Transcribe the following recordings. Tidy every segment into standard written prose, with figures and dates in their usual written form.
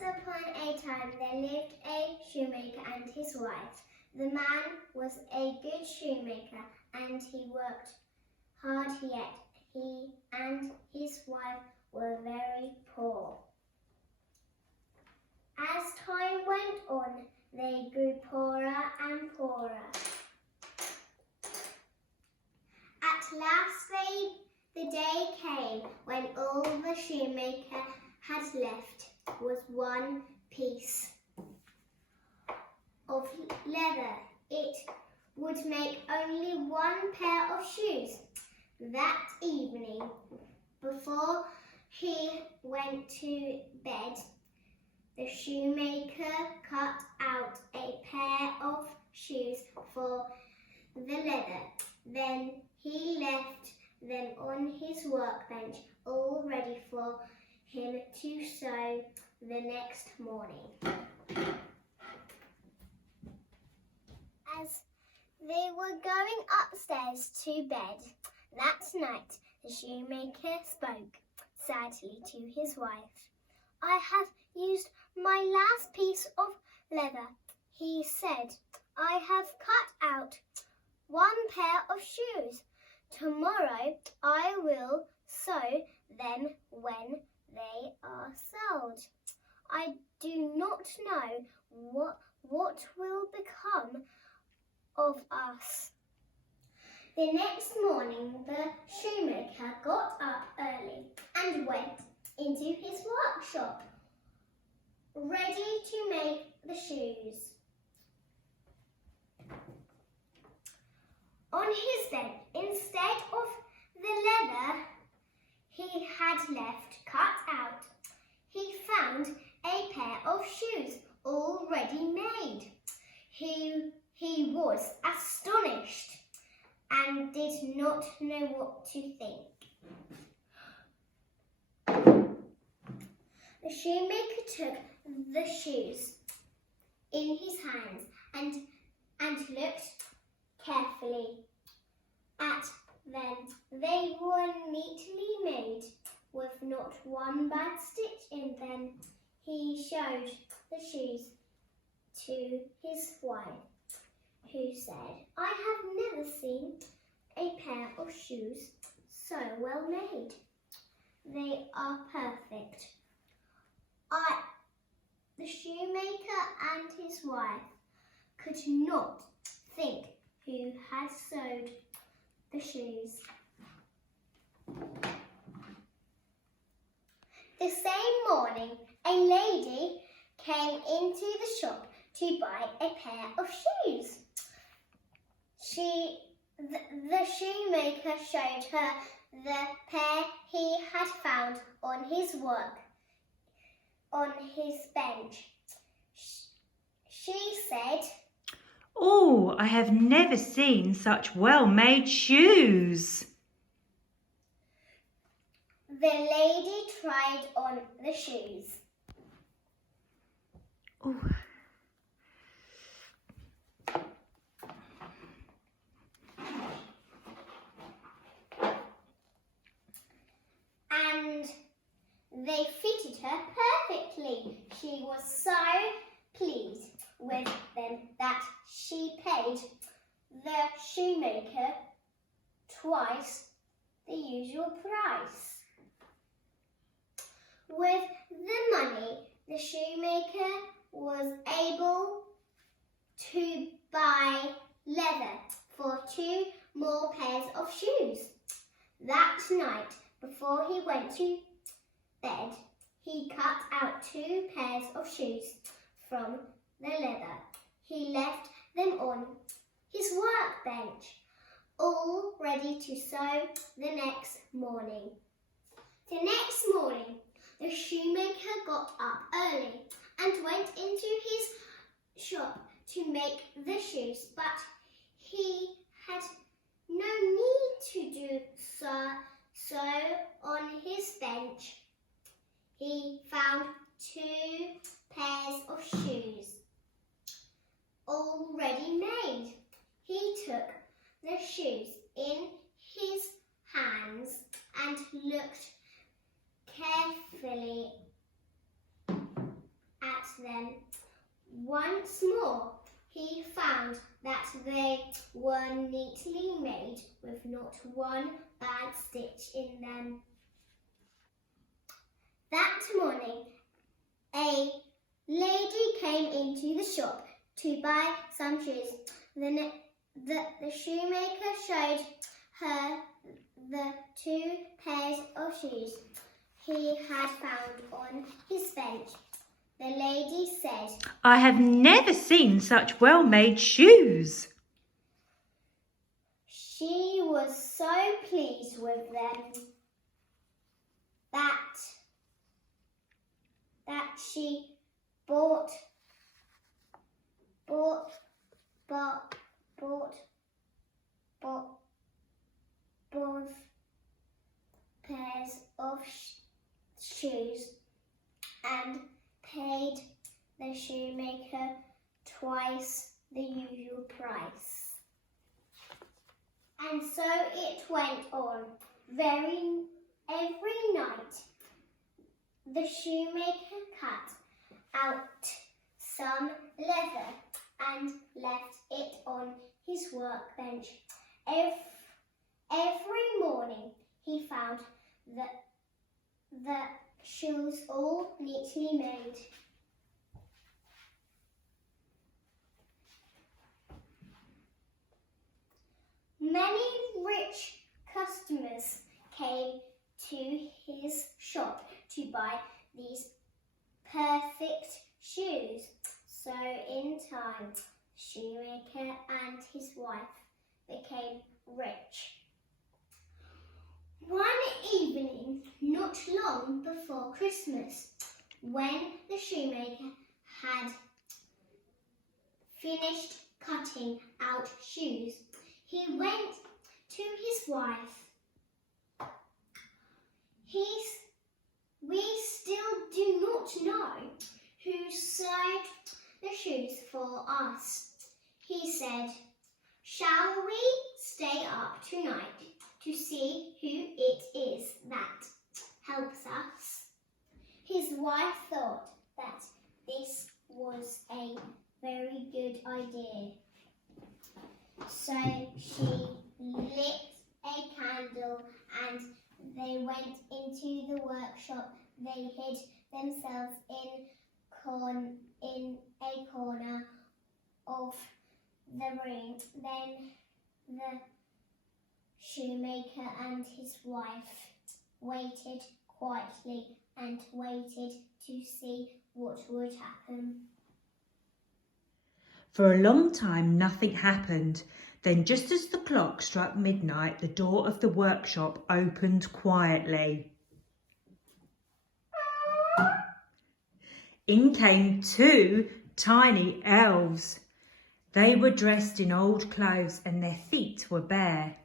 Once upon a time there lived a shoemaker and his wife. The man was a good shoemaker and he worked hard, yet he and his wife were very poor. As time went on, they grew poorer and poorer. At last the day came when all the shoemaker had left was one piece of leather. It would make only one pair of shoes. That evening, before he went to bed, the shoemaker cut out a pair of shoes for the leather. Then he left them on his workbench, all ready for him to sew the next morning. As they were going upstairs to bed that night, the shoemaker spoke sadly to his wife. "I have used my last piece of leather," he said. "I have cut out one pair of shoes. Tomorrow I will sew them when they are sold. I do not know what will become of us." The next morning, the shoemaker got up early and went into his workshop, ready to make the shoes. On his bed, instead of the leather he had left cut out, he found a pair of shoes already made. He was astonished and did not know what to think. The shoemaker took the shoes in his hands and looked carefully at them. They were neatly made, with not one bad stitch in them. He showed the shoes to his wife, who said, "I have never seen a pair of shoes so well made. They are perfect." The shoemaker and his wife could not think who had sewed the shoes. The same morning, a lady came into the shop to buy a pair of shoes. The shoemaker showed her the pair he had found on his bench. She said, "Oh, I have never seen such well-made shoes." The lady tried on the shoes. Oh. And they fitted her perfectly. She was so pleased with them that she paid the shoemaker twice the usual price. With the money, the shoemaker was able to buy leather for 2 more pairs of shoes. That night, before he went to bed, he cut out 2 pairs of shoes from the leather. He left them on his workbench, all ready to sew the next morning. The next morning, the shoemaker got up early and went into his shop to make the shoes, but he had no need to do so on his bench. He found 2 pairs of shoes already made. He took the shoes in his hands and looked carefully at them once more. He found that they were neatly made with not one bad stitch in them. That morning, a lady came into the shop to buy some shoes. The shoemaker showed her the 2 pairs of shoes he had found on his bench. The lady said, "I have never seen such well-made shoes." She was so pleased with them that she bought both pairs of shoes and paid the shoemaker twice the usual price. And so it went on. Every night, the shoemaker cut out some leather and left it on his workbench. Every morning, he found the shoes all neatly made. Many rich customers came to his shop to buy these perfect shoes. So in time, Shoemaker and his wife became rich. One evening, not long before Christmas, when the shoemaker had finished cutting out shoes, he went to his wife. We still do not know who sewed the shoes for us, he said. Shall we stay up tonight to see who it is that helps us? His wife thought that this was a very good idea. So she lit a candle and they went into the workshop. They hid themselves in a corner of the room. Then the shoemaker and his wife waited quietly and waited to see what would happen. For a long time, nothing happened. Then, just as the clock struck midnight, the door of the workshop opened quietly. In came 2 tiny elves. They were dressed in old clothes and their feet were bare.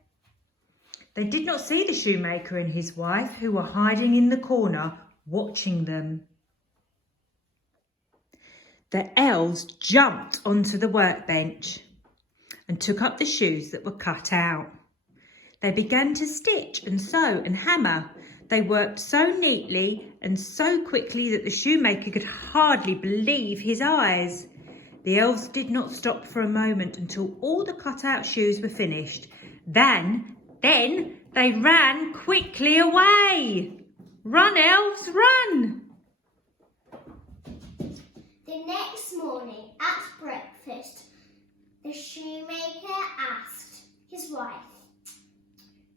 They did not see the shoemaker and his wife, who were hiding in the corner, watching them. The elves jumped onto the workbench and took up the shoes that were cut out. They began to stitch and sew and hammer. They worked so neatly and so quickly that the shoemaker could hardly believe his eyes. The elves did not stop for a moment until all the cut-out shoes were finished. Then they ran quickly away. Run, elves, run! The next morning at breakfast, the shoemaker asked his wife,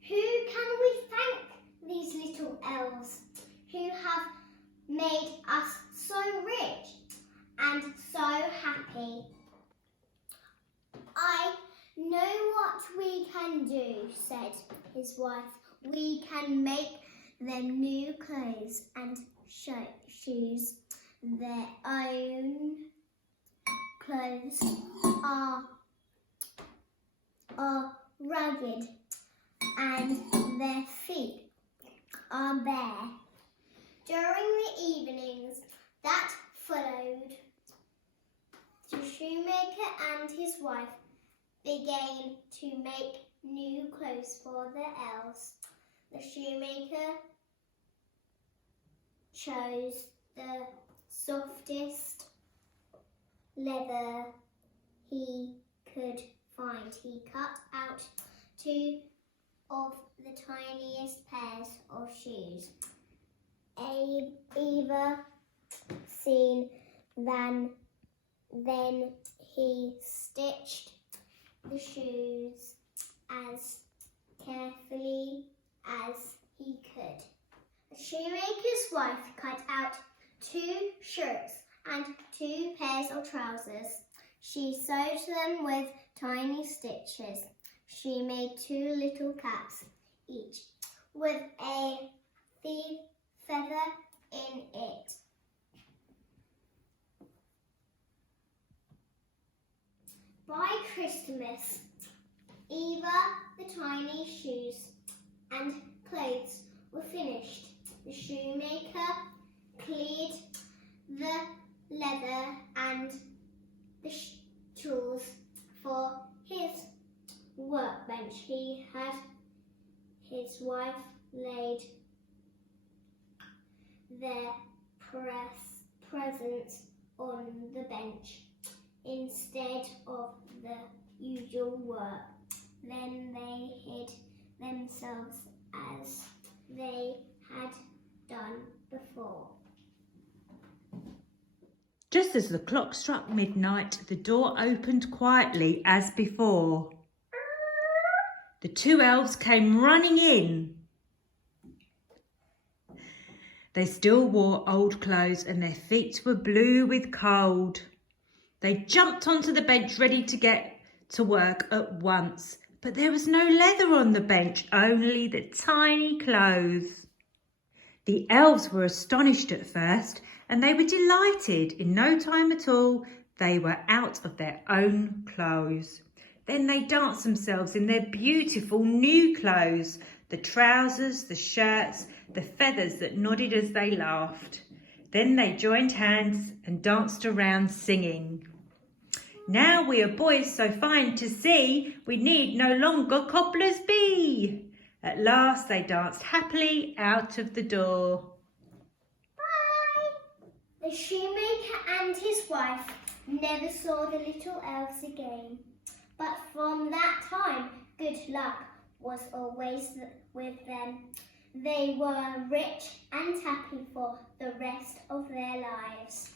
"Who can we thank these little elves who have made us so rich and so happy?" "I know what we can do," said his wife. "We can make them new clothes and shoes. Their own clothes are ragged and their feet are bare." During the evenings that followed, the shoemaker and his wife began to make new clothes for the elves. The shoemaker chose the softest leather he could find. He cut out 2 of the tiniest pairs of shoes ever seen. Then he stitched the shoes as carefully as he could. The shoemaker's wife cut out 2 shirts and 2 pairs of trousers. She sewed them with tiny stitches. She made 2 little caps each with a feather in it. By Christmas, the tiny shoes and clothes were finished. The shoemaker cleared the leather and the tools for his workbench. He had his wife laid their presents on the bench instead of the usual work. Then they hid themselves as they had done before. Just as the clock struck midnight, the door opened quietly as before. The 2 elves came running in. They still wore old clothes and their feet were blue with cold. They jumped onto the bench ready to get to work at once, but there was no leather on the bench, only the tiny clothes. The elves were astonished at first and they were delighted. In no time at all, they were out of their own clothes. Then they danced themselves in their beautiful new clothes, the trousers, the shirts, the feathers that nodded as they laughed. Then they joined hands and danced around singing. Now we are boys so fine to see, we need no longer cobblers be. At last they danced happily out of the door. Bye! The shoemaker and his wife never saw the little elves again. But from that time, good luck was always with them. They were rich and happy for the rest of their lives.